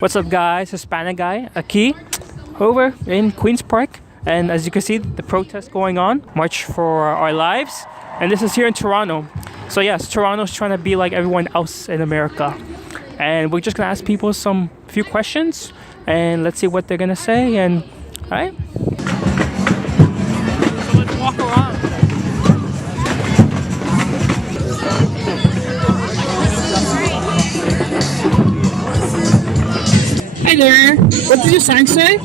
What's up, guys? Hispanic guy, Aki, over in Queens Park. And as you can see, the protest going on, March for Our Lives. And this is here in Toronto. So yes, Toronto's trying to be like everyone else in America. And we're just gonna ask people some few questions, and let's see what they're gonna say. And all right. So let's walk around. Hi there. What did your sign say?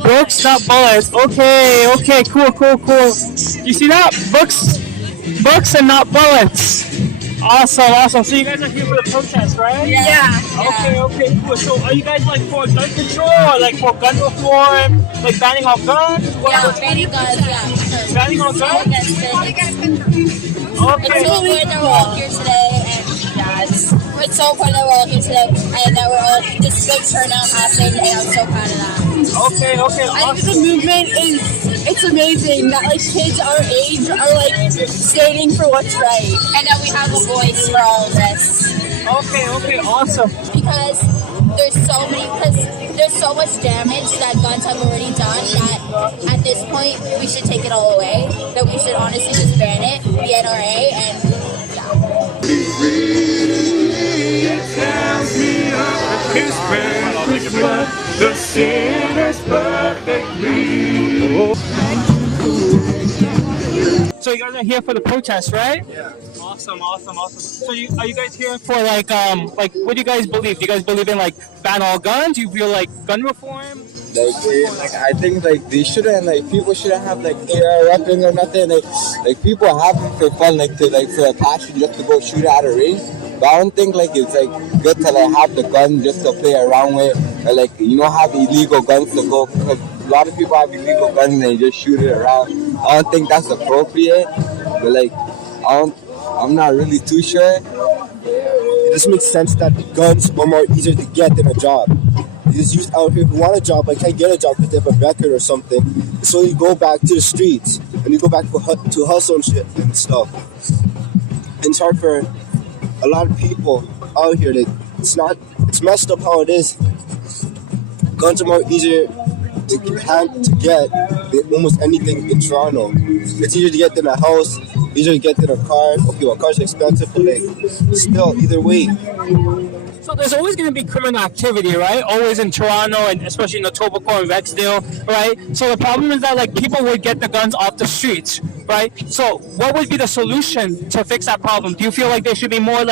Books, not bullets. Okay, cool. You see that? Books and not bullets. Awesome. So you guys are here for the protest, right? Yeah. Okay, cool. So are you guys like for gun control or like for gun reform? Like banning all guns? Banning guns, yeah. Banning all guns? Okay. It's so weird that we're all here today, and it's so important that we're all here today, and that we're all this big turnout happened, and I'm so proud of that. Okay, I think the movement it's amazing that like kids our age are like standing for what's right, and that we have a voice for all of this. Okay, awesome. Because there's so much damage that guns have already done that at this point we should take it all away. That we should honestly just ban it, the NRA, and the sinner's perfectly. So you guys are here for the protest, right? Yeah. Awesome. So are you guys here for like what do you guys believe? Do you guys believe in like ban all guns? Do you feel like gun reform? I think they shouldn't people shouldn't have AR weapons or nothing. Like people have them for fun, for a passion just to go shoot at a range. But I don't think it's good to have the gun just to play around with, or have illegal guns to go, because a lot of people have illegal guns and they just shoot it around. I don't think that's appropriate. But I'm not really too sure. It just makes sense that guns are more easier to get than a job. It's used out here who want a job but can't get a job because they have a record or something. So you go back to the streets and you go back to hustle and shit and stuff. And it's hard for a lot of people out here. It's messed up how it is. Guns are more easier to get than almost anything in Toronto. It's easier to get than a house, easier to get than a car. Okay, well, cars are expensive, but still, either way. So there's always going to be criminal activity, right? Always in Toronto, and especially in Etobicoke and Rexdale, right? So the problem is that people would get the guns off the streets, right? So what would be the solution to fix that problem? Do you feel like there should be more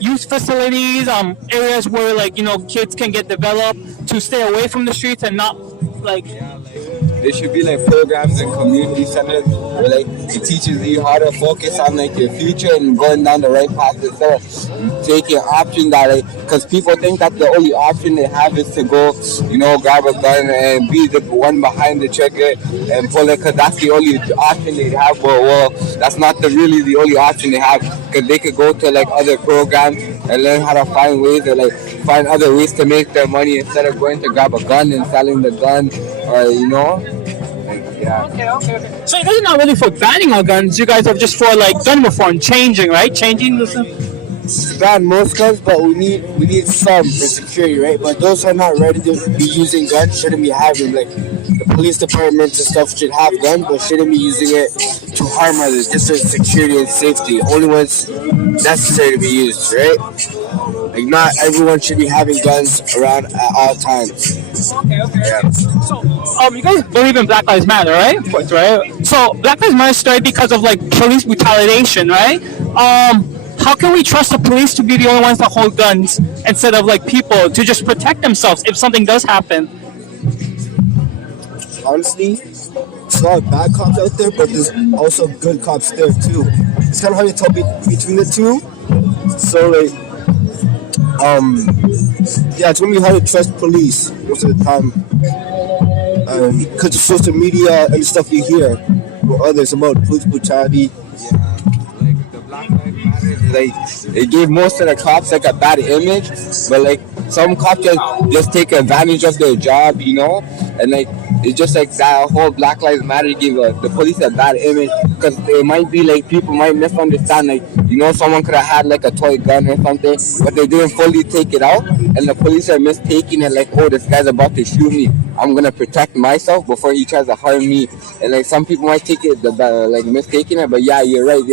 youth facilities, areas where kids can get developed to stay away from the streets and not There should be programs in community centers where it teaches you how to focus on your future and going down the right path instead of taking options that because people think that the only option they have is to go grab a gun and be the one behind the trigger and pull it, because that's the only option they have. Well, that's not really the only option they have, because they could go to other programs and learn how to find ways or find other ways to make their money instead of going to grab a gun and selling the gun, or yeah. Okay. So you guys are not really for banning all guns. You guys are just for gun reform, changing, right? Changing the. Ban most guns, but we need some for security, right? But those who are not ready to be using guns shouldn't be having the police departments and stuff should have guns, but shouldn't be using it to harm others, just for security and safety. Only ones necessary to be used, right? Not everyone should be having guns around at all times. Okay. Yeah. So, you guys believe in Black Lives Matter, right? Right. So Black Lives Matter started because of police retaliation, right? How can we trust the police to be the only ones that hold guns instead of people to just protect themselves if something does happen? Honestly, there's a lot of bad cops out there, but there's also good cops there too. It's kind of hard to tell between the two. So it's gonna be hard to trust police most of the time, because of social media and stuff you hear from others about police brutality. It gave most of the cops a bad image, but some cops just take advantage of their job, you know, and like it's just like that whole Black Lives Matter gave the police a bad image because it might be like people might misunderstand, like, you know, someone could have had like a toy gun or something, but they didn't fully take it out, and the police are mistaking it like, oh, this guy's about to shoot me, I'm gonna protect myself before he tries to harm me. And like some people might take it like mistaking it, but yeah, you're right,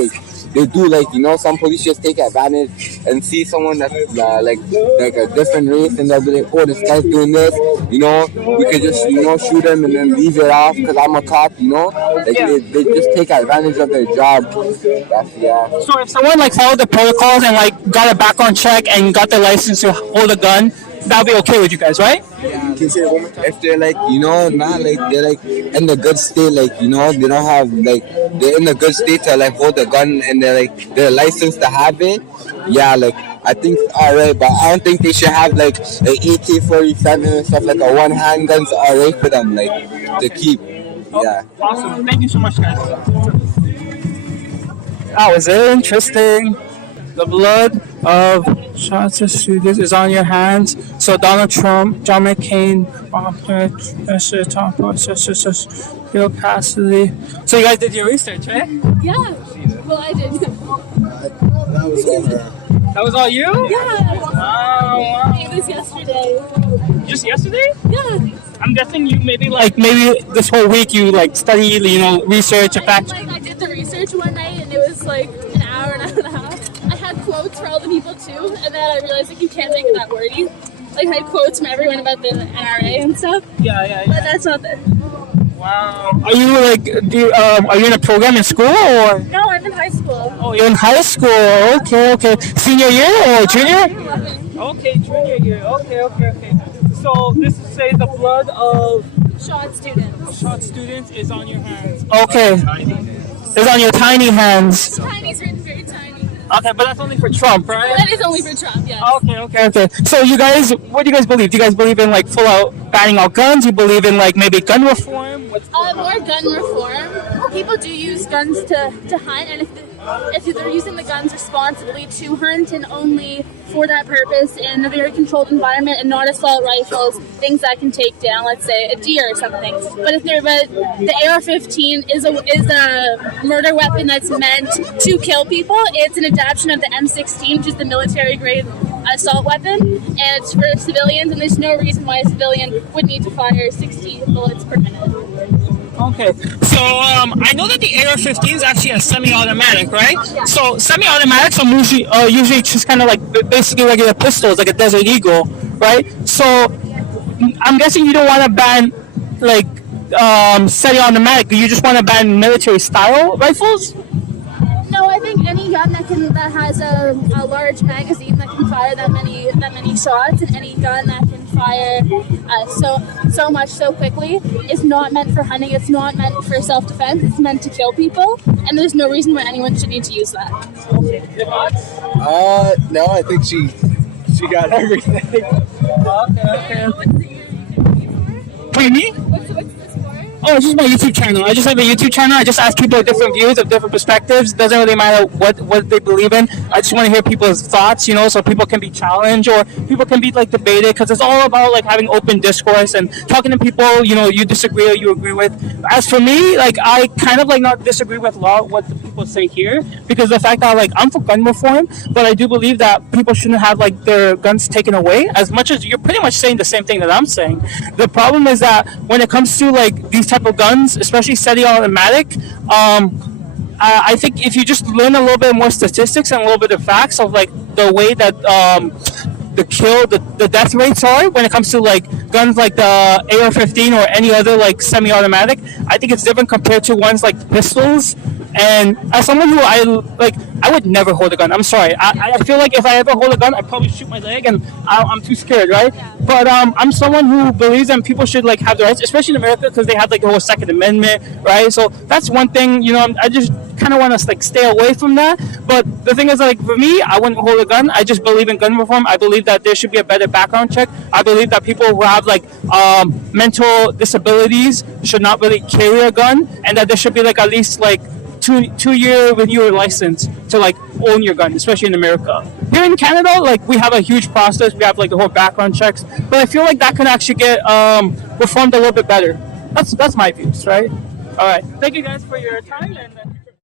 they do, like, you know, some police just take advantage and see someone that's like a different race, and they'll be like, oh, this guy's doing this, you know, we could just, you know, shoot him and then leave it off because I'm a cop, you know, like they just take advantage of their job. So if someone like followed the protocols and like got a background check and got the license to hold a gun, that'll be okay with you guys, right? Can you say it one more time? If they're like, you know, not like they're like in the good state, like, you know, they don't have like they're in the good state to like hold a gun and they're licensed to have it. Yeah, like I think alright, but I don't think they should have like an AK-47 and stuff, like a one handgun's alright for them, like to keep. Yeah. Awesome. Thank you so much, guys. That was interesting. The blood of Shasta students is on your hands. So Donald Trump, John McCain, Bill Cassidy. So you guys did your research, right? Yeah. Well, I did. That was all her. That was all you? Yeah. Wow. It was yesterday. Just yesterday? Yeah. I'm guessing you maybe this whole week you like study, you know, research, fact. I did the research one night, and it was like an hour and a half. I had quotes for all the people too, and then I realized like you can't make it that wordy. Like I had quotes from everyone about the NRA and stuff. Yeah. But that's not it. Wow. Are you like are you in a program in school or? No, I'm in high school. Oh, you're in high school. Okay. Senior year or junior? 11. Okay, junior year. Okay. So this says the blood of Shot students is on your hands. Okay. It's on your tiny hands. Tiny's written very tiny. Okay, but that's only for Trump, right? That is only for Trump, yes. Okay. So you guys, what do you guys believe? Do you guys believe in like full out banning out guns? You believe in like maybe gun reform? More gun reform. People do use guns to hunt, and if they're using the guns responsibly to hunt and only for that purpose in a very controlled environment and not assault rifles, things that can take down, let's say, a deer or something. But the AR-15 is a murder weapon that's meant to kill people. It's an adaptation of the M16, which is the military-grade assault weapon, and it's for civilians, and there's no reason why a civilian would need to fire 60 bullets per minute. Okay, so I know that the AR-15 is actually a semi-automatic, right? Yeah. So semi-automatics are usually just kind of like basically regular pistols, like a Desert Eagle, right? So I'm guessing you don't want to ban like semi-automatic. You just want to ban military-style rifles? No, I think any gun that has a large magazine that can fire that many shots, and any gun that can fire so much so quickly is not meant for hunting. It's not meant for self-defense. It's meant to kill people, and there's no reason why anyone should need to use that. No, I think she got everything. Okay. Wait, me? What's this for? Oh, it's just my YouTube channel. I just have a YouTube channel. I just ask people different views of different perspectives. Doesn't really matter what they believe in. I just want to hear people's thoughts, you know, so people can be challenged or people can be like debated, because it's all about like having open discourse and talking to people, you know, you disagree or you agree with. As for me, like I kind of like not disagree with a lot what the people say here, because the fact that like I'm for gun reform, but I do believe that people shouldn't have like their guns taken away, as much as you're pretty much saying the same thing that I'm saying. The problem is that when it comes to like these type of guns, especially semi-automatic, I think if you just learn a little bit more statistics and a little bit of facts of like the way that the death rates are when it comes to like guns like the AR-15 or any other like semi-automatic, I think it's different compared to ones like pistols. And as someone who I would never hold a gun. I'm sorry. I feel like if I ever hold a gun, I'd probably shoot my leg, and I'm too scared, right? Yeah. But I'm someone who believes that people should like have the rights, especially in America, because they have like the whole Second Amendment, right? So that's one thing, you know. I just kind of want to like stay away from that. But the thing is, like for me, I wouldn't hold a gun. I just believe in gun reform. I believe that there should be a better background check. I believe that people who have like mental disabilities should not really carry a gun, and that there should be like at least like 2-year renewal license to like own your gun, especially in America. here in Canada, like we have a huge process. We have like the whole background checks, but I feel like that can actually get reformed a little bit better. That's my views, right? All right. Thank you guys for your time and.